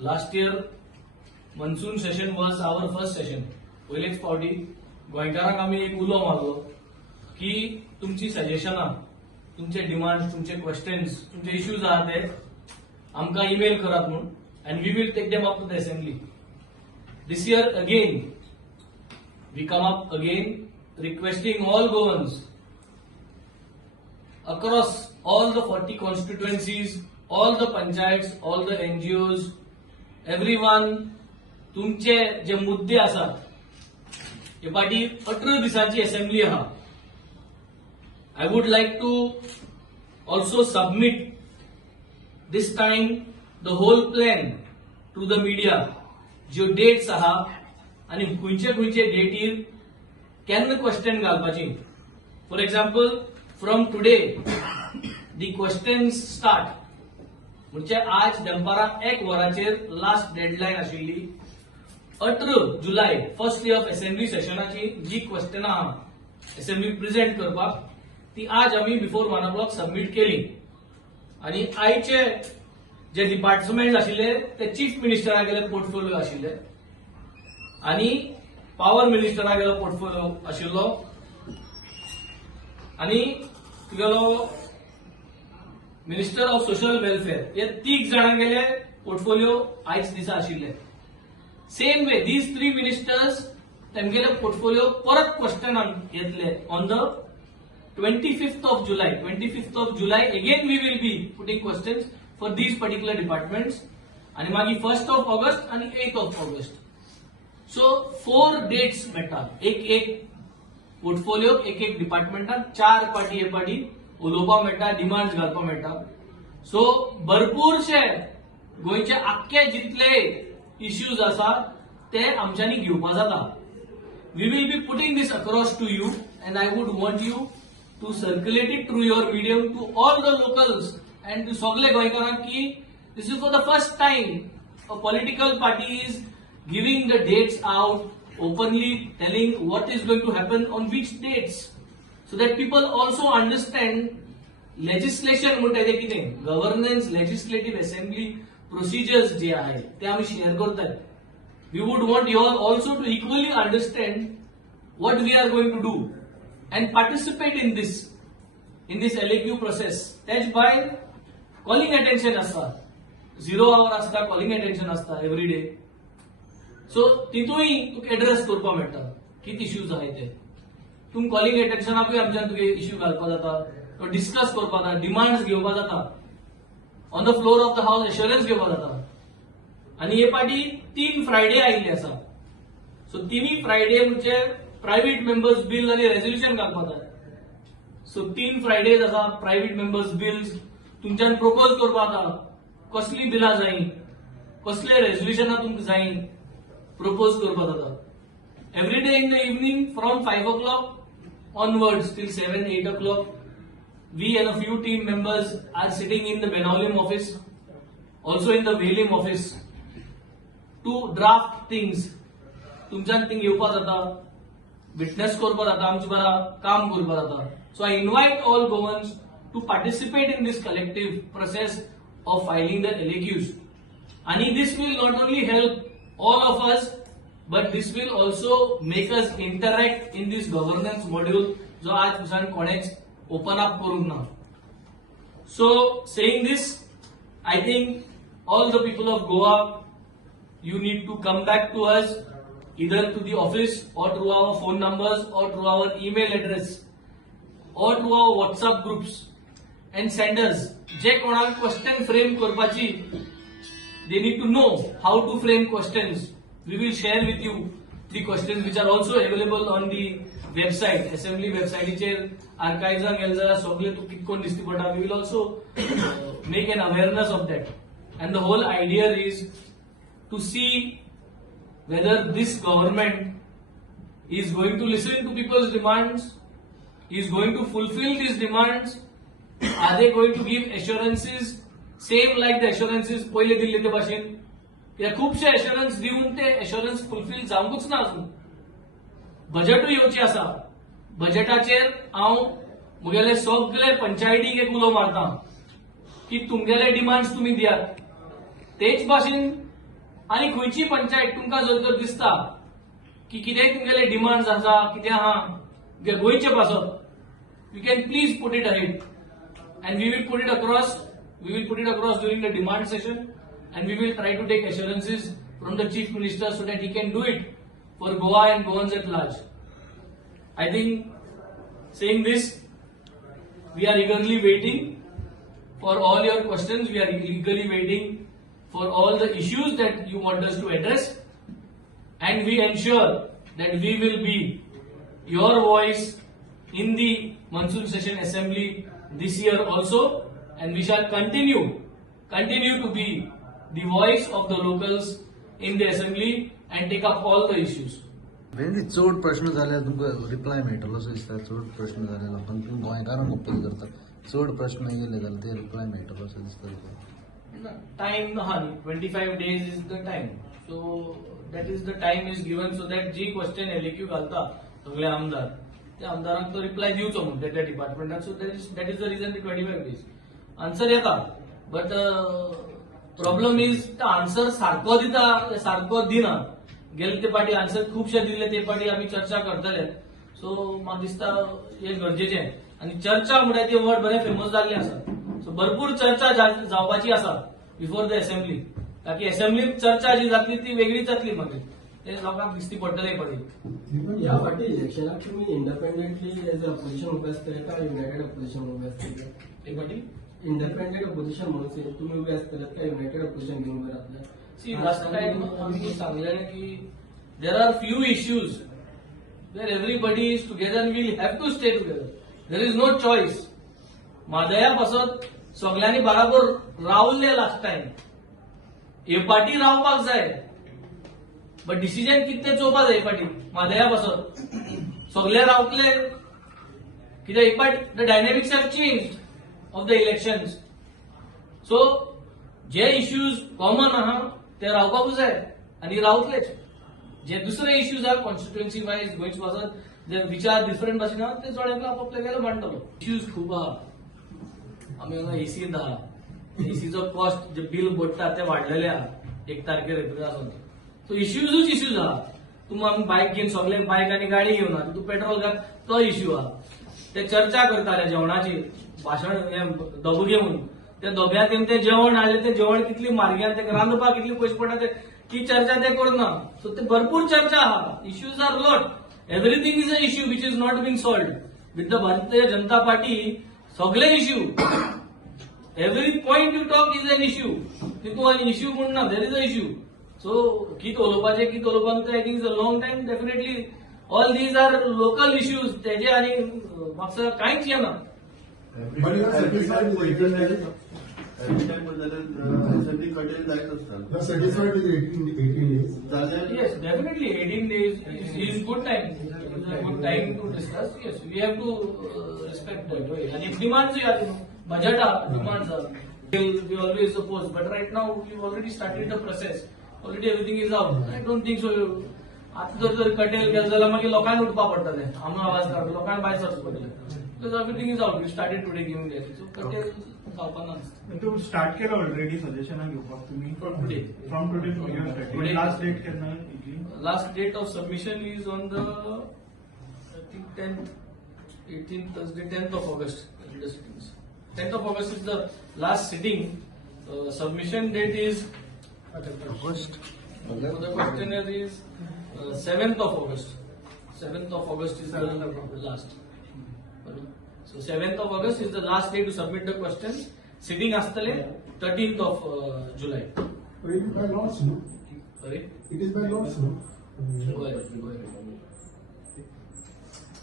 Last year, monsoon session was our first session. पहिलेच फावटी गोंयकारांक आमी एक उलो मारलो की तुमची सजेशनां, तुमचे डिमांड्स, तुमचे क्वेश्चन्स, तुमचे इश्यूज आहात ते आमकां ईमेल करात म्हणून, and we will take them up to the assembly. This year again, we come up again requesting all Goans across all the 40 constituencies, all the panchayats, all the NGOs, everyone, तुमचे जे मुद्दे आसात हे फाटी 18 दिसांची assembly आहा. I would like to also submit this time the whole plan to the media. ज्यो dates आहा आणि खंयचे खंयचे डेटीर केन्ना क्वेश्चन घालपाची. For example from today the questions start म्हणजे आज दनपारां 1 वराचेर लास्ट डेडलाईन आशिल्ली. 18 जुलै फर्स्ट डे ऑफ असेंब्ली सेशनाची जी क्वेश्चनां आहा असेंब्ली प्रेजेंट करपाक ती आज आमी बिफोर 1 o'clock सबमिट केली. आणि आयचे जे डिपार्टमेंट आशिल्ले ते चीफ मिनिस्टरागेले पोर्टफोलिओ आशिल्ले आणि पॉवर मिनिस्टरागेलो पोर्टफोलिओ आशिल्लो आणि तुगेलो मिनिस्टर ऑफ सोशल वेलफेअर हे 3 जाणांगेले पोर्टफोलिओ आयज दिसा आशिल्ले. सेम वे दीज 3 मिनिस्टर्स तेमगेले पोर्टफोलिओ परत क्वेश्चनांक येतले on the 25th of July. 25th of July again we will be putting questions for these particular departments आणि मागीर 1st of August आणि 8th of August. So 4 dates मेळटा. एक portfolio एक डिपार्टमेंटान 4 पाटी हे पाटी उलोवपाक मेळटा, डिमांड्स घालपाक मेळटा. सो भरपूरशे गोंयचे आख्खे जितले इश्यूज आसा ते आमच्यांनी घेवपा जाता. We will be putting this across to you and I would want you to circulate it through your medium to all the locals and to सगळे गोंयकारांक की this is for the first time a political party is giving the dates out openly, telling what is going to happen on which dates, so that people also understand legislation म्हणटा ते कितें, governance, legislative assembly procedures जे आहे ते आम्ही share करतात. We would want you all also to equally understand what we are going to do and participate in this LAQ process. That's by calling attention असता, 0 hour असता, calling attention असता every day. So तितूय तुका address करपा मेळटा किती issues आहाय ते. तुम calling एटेन्शनाकूय आमच्यान तुगे इश्यू घालपा जाता, डिस्कस करपा जाता, डिमांड्स घेवपा जाता, on the floor of the house assurance घेवपा जाता. आणि हे पाटी 3 फ्रायडे आयिल्ले आसा. सो 3 फ्रायडे म्हणजे प्रायव्हेट मेंबर्स बिल आणि रेझोल्युशन घालपा जाय. सो 3 फ्रायडेज आसा. प्रायव्हेट मेंबर्स बिल्स तुमच्यान प्रपोज करपा जाता, कसली बिलां जायी, कसले रेझोल्युशनां तुमकां जायी प्रपोज करपा जाता. Every day in the evening from 5 o'clock onwards till 7-8 o'clock we and a few team members are sitting in the Benaulim office, also in the Velim office, to draft things. तुमच्यान thing येवपा जाता, witness करपा जाता, आमचे बरा काम करपा जाता. So I invite all Goans to participate in this collective process of filing the LAQs. And this will not only help all of us, but this will also make us interact in this governance module जो आज पासून कोणेच open up करूंक ना. So saying this, I think all the people of Goa, you need to come back to us either to the office or through our phone numbers or through our email address or through our WhatsApp groups and send us. जे कोणाक question frame करपाची, they need to know how to frame questions. We will share with you the questions which are also available on the website, assembly website. चेर archives गेल जाल्यार सगळे तू कितकोन दिसती पडटा. We will also make an awareness of that. And the whole idea is to see whether this government is going to listen to people's demands, is going to fulfill these demands, are they going to give assurances same like the assurances पहिले दिल्ले ते भाशेन. या खूपशे assurance दिवन ते assurance fulfill जावंकूच ना अजून. बजेटूय येवची आसा. बजेटाचेर हांव मुगेले सगळे पंचायतीक एक उलो मारता की तुमगेले डिमांड्स तुम्ही दियात. तेच भाशेन आणि खंयची पंचायत तुमकां जर तर दिसता की कितेंय तुमगेले डिमांड्स आसा कितें आहा गोंयचे पासत you can please put it ahead and we will put it across during the demand session and we will try to take assurances from the chief minister so that he can do it for Goa and Goans at large. I think saying this, we are eagerly waiting for all your questions. We are eagerly waiting for all the issues that you want us to address, and we ensure that we will be your voice in the monsoon session assembly this year also, and we shall continue to be the voice of the locals in the assembly and take up all the issues. वेळी चड प्रश्न जाल्यार तुमकां reply मेळटलो असो दिसता. चड प्रश्न जाले लोकांक तुम्ही गोंयकारांक अप्पील करतात चड प्रश्न येयले जाल्यार ते रिप्लाय मेळटलो असो दिसता तुका. Time 25 days is the time, so that is the time is given so that जी क्वेश्चन एलिक्यू घालता सगळे आमदार त्या आमदारांक तो रिप्लाय दिवचो म्हणून त्या डिपार्टमेंटान. So that is the reason the 25 days. Answer येता बट प्रॉब्लम इज तो आन्सर सारको दिता सारको दिना. गेले ते पाटी आन्सर खुबशे दिले ते पाटी आमी चर्चा करतले. सो म्हाका दिसता हे गरजेचें. आनी चर्चा म्हणल्यार ते वर्ड बरें फेमस जाल्ले आसा. सो भरपूर चर्चा जावपाची आसा बिफोर द असेंब्ली, ताकी असेंब्लीत चर्चा जी जातली ती वेगळीच जातली मागीर ते लोकांक दिसती पडटले पडली. या फाटी इलेक्शनाक तुम्ही इंडिपेंडेंटली एज अपोजिशन उबे आसतले काय युनायटेड अपोजिशन उबे आसतले? ते पाटी इंडिपेंडेंट अपोजिशन म्हणून तुम्ही उबे आसतले काय युनायटेड अपोजिशन घेऊन उबे राहतले? सी लास्ट टाइम आम्ही सांगलेलें की there are few issues where everybody is together and will have to stay together. There is no choice. मादया पासत सगळ्यांनी बराबर रावले लास्ट टाइम. हे पाटी रावपाक जाय बट डिसिजन कितें चोवपा जाय. पाटी मादया पासत सगळे रावतले कित्याक एक पाट the dynamics have change of the elections. So जे इश्यूज कॉमन आहा ते रावपाकूच जाय आनी रावतलेच. जे दुसरे इश्यूज आहा कॉन्स्टिट्युएन्सी वायज गोंयचे पासत जे विचार डिफरंट भाशेन आहा ते चड एकलो आपापले गेलो मांडटलो. इश्यूज खूब आहा. आमी हांगा एसींत आहा. एसीचो कॉस्ट जे बील भरता ते वाडलेले आहा 1 तारखेर एप्रिलासून. सो इश्यूजूच इश्यूज आहा. तूं आमी बायक घेवन सगळे बायक आनी गाडी घेवन आहा तूं पेट्रोल घाल तो इश्यू आहा. ते चर्चा करताले जेवणाची भाशण धबो घेवन त्या धब्यात येवन ते जेवण हाडले ते जेवण कितली म्हारग्यान ते रांदपाक कितली पयशे पडटा ती चर्चा ते करना. सो ते भरपूर चर्चा आहा. Issues are lot. Everything is a issue which is not been solved with the Bharatiya Janata Party. सगळे issue every point you talk is an issue. तितून इश्यू म्हण ना there is a issue. So कित उलोवपाचें कित उलोवपाक I think is a long time. Definitely all these are local issues तेजे आनी म्हाका कांयच येना. Yes, definitely 18 days is good time. Good time to discuss. Yes, we have to respect that way. And if demands are, budget are, demands are, we always oppose. But right now we've already started the process. Already everything is out. I don't think so. आता जर कटेल केलं जाल्यार मागीर लोकांक उठपा पडटले. आमी आवाज काडटले लोकांक भायर सरचें पडटलें. Because everything is out. We started today giving this. So कटेल जावपा ना. तू स्टार्ट केलं ऑलरेडी सजेशनां घेवपाक तुम्ही From today. From today Today. Last date केन्ना इतली? Last date of submission is on the I think 10th, 18th Thursday, 10th of August. The sittings. 10th of August is the last sitting. Submission date is August. so the questionnaire is 7th of August. 7th of August is the last. So 7th of August is the last day to submit the questions. Sitting astale 13th of July. But it is by laws, no? Sorry. It is by laws, no? Go ahead.